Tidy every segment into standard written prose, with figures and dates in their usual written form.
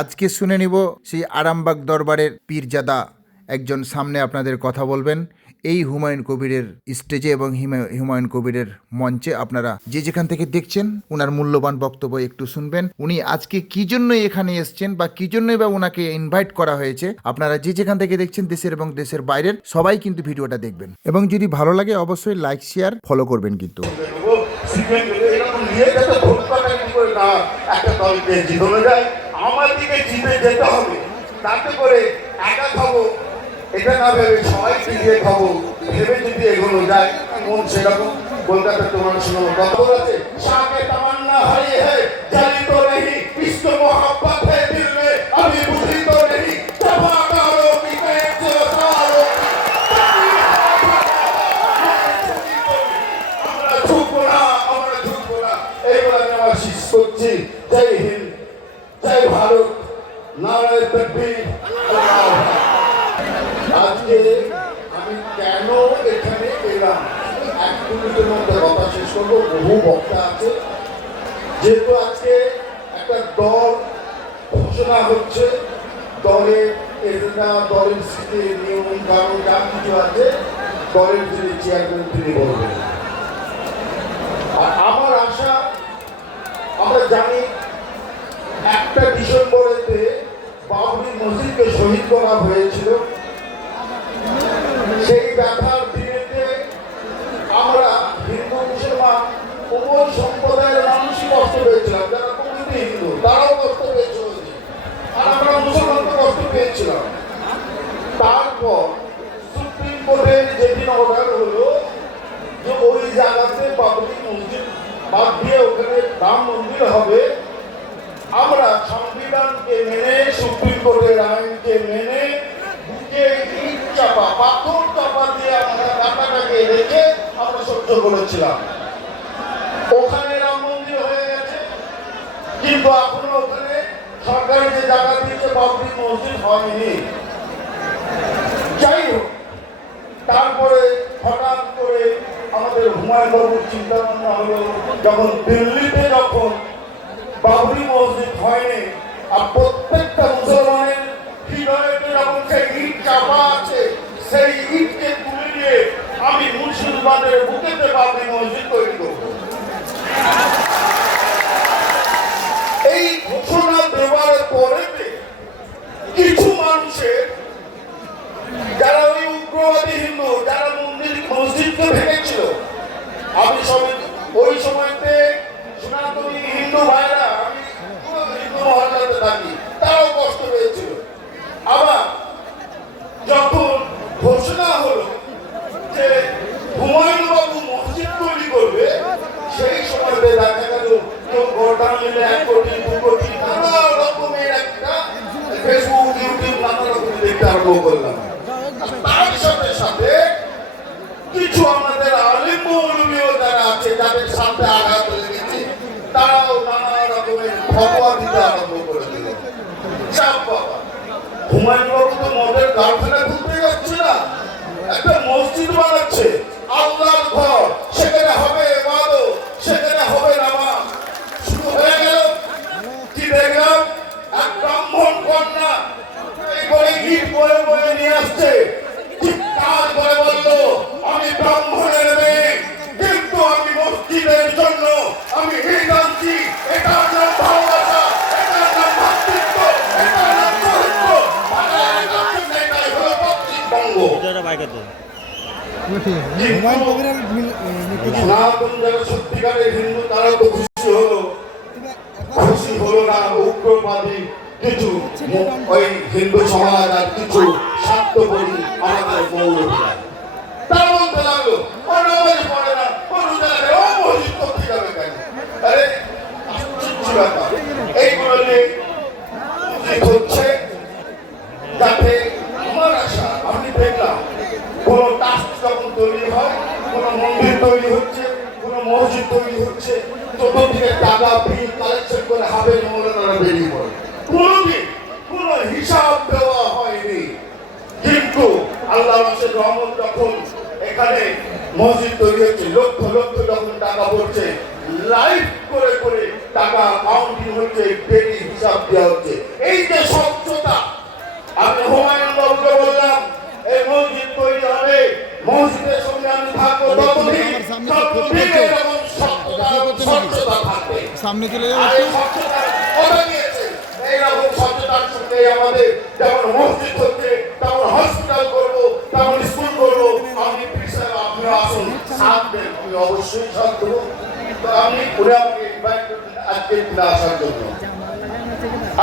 আজকে শুনে নিব সেই আরামবাগ দরবারের পীরজাদা একজন সামনে আপনাদের কথা বলবেন এই হুমায়ুন কবিরের স্টেজে এবং হুমায়ুন কবিরের মঞ্চে। আপনারা যে যেখান থেকে দেখছেন ওনার মূল্যবান বক্তব্য একটু শুনবেন। উনি আজকে কি জন্য এখানে এসছেন বা কি জন্যই বা ওনাকে ইনভাইট করা হয়েছে, আপনারা যে যেখান থেকে দেখছেন দেশের এবং দেশের বাইরের সবাই কিন্তু ভিডিওটা দেখবেন এবং যদি ভালো লাগে অবশ্যই লাইক শেয়ার ফলো করবেন। কিন্তু আমার দিকে জিতে যেতে হবে, তাতে করে একা খাবো এটা না ভেবে সবাই দিয়ে খাবো ভেবে যদি এগোনো যায় মন সেরকম। কলকাতা তোমার শোনো কথা আছে, শাকে তামান্না হারিয়ে है जाली तो नहीं इसको मोहब्बत है दिल में अभी बुद्धि तो नहीं तबाकारो की कैसे सारो আমরা ঝুঁকবো না এই বলে আমি আশীষ করছি। জয় হিন্দ, জয় ভারত, নারায়ণ তকবীর। আজকে আমি কেন এখানে এলাম এক মিনিটের মধ্যে কথা শেষ করবো, বহু বক্তা আছে। যেহেতু আজকে একটা দল ঘোষণা হচ্ছে, দলের এজেন্ডা, দলের স্মৃতি, নিয়ম কানুন যা কিছু আছে দলের যিনি চেয়ারম্যান তিনি বলবেন। আর আমার আশা, আমরা জানি 1 ডিসেম্বরেতে বাবরি মসজিদকে শহীদ করা হয়েছিল। সেই ব্যথার দিনেতে আমরা হিন্দু মুসলমান উভয় সম্প্রদায়ের মানুষই কষ্ট পেয়েছিলাম। যারা প্রকৃতি হিন্দু তারাও কষ্ট পেয়েছিল আর আমরা মুসলমানরা কষ্ট পেয়েছিলাম। তারপর সুপ্রিম কোর্টের যেদিন অর্ডার হলো যে ওই জায়গাতে বাবরি মসজিদ বাদ দিয়ে ওখানে রাম মন্দির হবে, আমরা সংবিধানকে মেনে সুপ্রিম কোর্টের আইনকে মেনে বুকে ইট চাপা পাথর চাপা দিয়ে আমরা কাটাটাকে রেখে আমরা সহ্য করেছিলাম। ওখানে রাম মন্দির হয়ে গেছে, কিন্তু এখনো ওখানে সরকারি যে জায়গা দিয়েছে বাবরি মসজিদ হয়নি। যাই হোক, তারপরে হঠাৎ করে আমাদের হুমায়ুন বাবুর চিন্তা ভাবনা হলো, যখন দিল্লিতে যখন বাবরি মসজিদ হয়নি আর প্রত্যেকটা মুসলমানের হৃদয়তে যখন সেই ইট চাপা আছে, সেই ইটকে তুলে নিয়ে আমি মুর্শিদাবাদের বুকেতে বাবরি মসজিদ তৈরি করব। এই ঘোষণা দেওয়ার পরে কিছু মানুষের, যারা ওই উগ্রবাদী হিন্দু, যারা মসজিদকে ভেঙেছিল, আমি সবাই ওই সময়তে সনাতনী হিন্দু ভাইরা, আমি হিন্দু মহল্লাতে থাকি, তারাও কষ্ট পেয়েছিল। আবার যখন ঘোষণা হলো যে হুমায়ুন বাবু মসজিদ তৈরি করবে, সেই সময়তে দেখা গেল কেউ ঘটনা মিলে 1 কোটি 2 কোটি নানা রকমের একটা ফেসবুক ইউটিউব নানা রকমের দেখতে আরম্ভ করলাম। তার সাথে সাথে কিছু আমাদের আলিম মৌলবীও যারা আছে, যাদের সাথে আঘাত লেগেছে, তারাও নানা রকমের ফতোয়া দিতে আরম্ভ করে দিল। হুমায়ুন বাবু তো মদের কারখানা খুলতে যাচ্ছে না, একটা মসজিদ বানাচ্ছে, আল্লাহর ঘর, সেখানে হবে ইবাদত, সেখানে হবে নামাজ। শুরু হয়ে গেল, কি দেখলাম, এক ব্রাহ্মণ কন্যা এই করে ইট বয়ে বয়ে নিয়ে আসছে, চিৎকার করে বলল, আমি ব্রাহ্মণের মেয়ে, কিন্তু আমি মসজিদের জন্য আমি ইট আনছি। এটার নাম ভালোবাসা, এটার নাম ভাতৃত্ব, এটার নাম চরিত্র। এটাই হলো পশ্চিমবঙ্গ। সনাতন যারা সত্যিকারের হিন্দু তারা তো খুশি হলো না উগ্রবাদী কিছু ওই হিন্দু সমাজ আর কিছু স্বার্থপরী আমাদের মৌলবীরা তার বলতে লাগলো, ও নামাজ পড়ে না, ও রোজা রাখে, ও মসজিদ করতে যাবে কেন? আরে আশ্চর্য ব্যাপার। এইগুলো নিয়ে হচ্ছে, যাতে আমার আশা, আমি দেখলাম কোন টাস্ক যখন তৈরি হয়, কোন মন্দির তৈরি হচ্ছে, কোন মসজিদ তৈরি হচ্ছে, চতুর্দিকে টাকা বিল কালেকশন করে হাবের মৌলানারা বেরিয়ে পড়ে, কোনদিন কোন হিসাব দেওয়া হয়নি। কিন্তু আল্লাহ রাসূলের রহমত যখন এখানে মসজিদ তৈরি হচ্ছে, লক্ষ লক্ষ যখন টাকা পড়ছে, লাইভ করে করে টাকা কাউন্টিং হচ্ছে, ডেলি হিসাব দেওয়া হচ্ছে। এই যে সামনে চলে আর যাবে এই স্বচ্ছতার কথা দিয়েছে, এইরকম স্বচ্ছতার সঙ্গে আমাদের যেমন মসজিদ হচ্ছে, তেমন হসপিটাল করবো, তেমন স্কুল করবো। আপনি প্রিন্সিপাল, আপনি আসুন, সাথ দেন, আমি অবশ্যই সাথ দেবো। তো আপনি উনি আমাকে ইনভাইট করলেন আজকের দিনে আসার জন্য।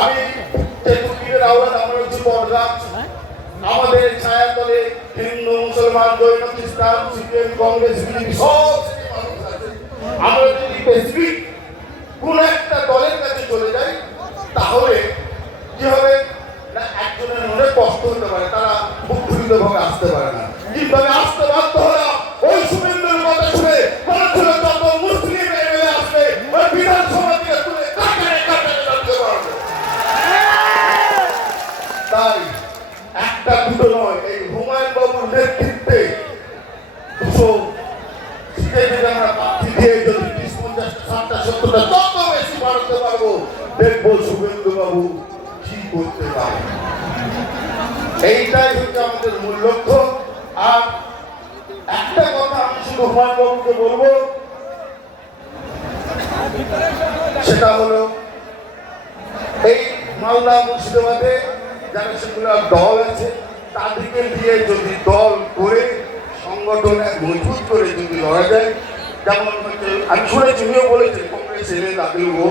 আমি তেতুকিরের আওয়াজ আমরা হচ্ছে বড়রাজ, আমাদের ছায়াতলে হিন্দু, মুসলমান, জৈন, খ্রিস্টান, সিপিএম, কংগ্রেস, বিজেপি সব শ্রেণীর মানুষ আছে। আমরা যদি স্পেসিফিক কোন একটা দলের কাছে চলে যাই তাহলে কি হবে না, একজনের মনে কষ্ট হতে পারে, তারা মুক্তিযুদ্ধ ভাবে আসতে পারে না। কিন্তু আমি আসতে বাধ্য হলাম ওই শুভেন্দুর কথা শুনে, বলেছিল যত মুসলিম এমএলএ আসবে ওই বিধানসভা থেকে তুলে কাটারে কাটারে রাখতে পারবে। তাই একটা দুটো নয়, এই হুমায়ুন বাবুর নেতৃত্বে 200 সিটে যদি আমরা প্রার্থী দিয়ে যদি 20-50, 60, 70টা তত বেশি বাড়াতে পারবো, দেখবো শুভেন্দু বাবু কি করতে পারে। এইটাই হচ্ছে আমাদের মূল লক্ষ্য। আর একটা কথা আমি শুধু হুমায়ুন বাবুকে বলবো, সেটা হলো এই মালদা মুর্শিদাবাদে যারা সেগুলো দল আছে তাদেরকে দিয়ে যদি দল করে সংগঠন মজবুত করে যদি লড়া যায়, যেমন হচ্ছে আমি শুনেছি উনিও বলেছেন কংগ্রেস এলে তাকে নেবো,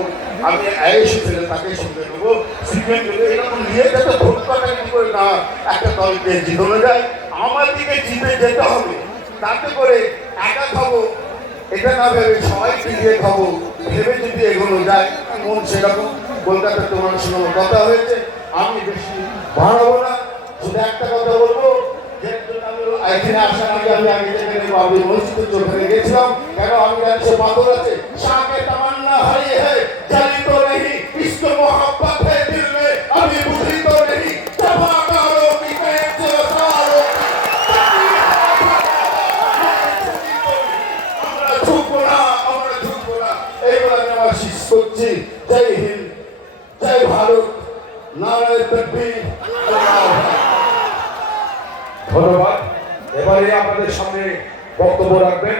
আমি আইএসি ছেলে তাকে সঙ্গে নেবো, সিপিএম দেবো, এরকম নিয়ে যাতে ভোট কাটাকাটি করে না একটা দলকে জিতানো যায়। আমাদেরকে জিতে যেতে হবে, তাতে করে একা খাবো এটা না ভেবে সবাইকে দিয়ে খাবো ভেবে যদি এগোনো যায়, মন সেরকম। কলকাতার তোমার সঙ্গে কথা হয়েছে, আমি বেশি বাড়াবো না, শুধু একটা কথা বলবো, যে জন্য আমি এখানে আসার আগে আমি যেখানে আমি মসজিদের চোখে গেছিলাম, কেন আমি জানি সে পাথর আছে, শাকে তামান্না হারিয়ে হ্যাঁ জানি তো নেই, ইস্ক মোহাব্বত হ্যাঁ দিল মে अभी बुझी तो नहीं, जफाकारों की कैद से वसारों की আমরা ঝুঁকবো না, আমরা ঝুঁকবো না। এইবার আমি আমার শেষ করছি। জয় হিন্দ, জয় ভারত, নারায়ণ তকবীর। ধন্যবাদ। এবারে আপনাদের সামনে বক্তব্য রাখবেন